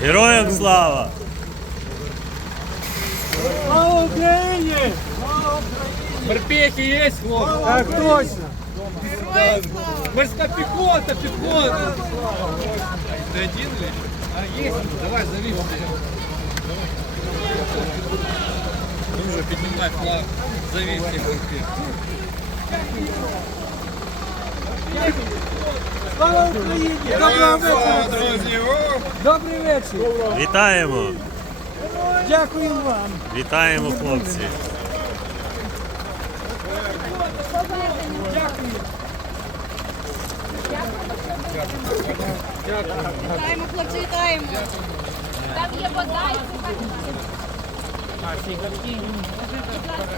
Героям слава! Слава Украине! Слава есть, Перпехи Так, точно! Морська піхота, піхота! Ти один ли? А есть. Давай, зави. Дуже піднімай флаг. Зави всіх морських. Слава Україні! Героям слава! слава! Добрий вечір! Вітаємо! Дякую вам! Вітаємо, хлопці! Вітаємо, хлопці, вітаємо! Там є вода і цукарки. А, сігарки.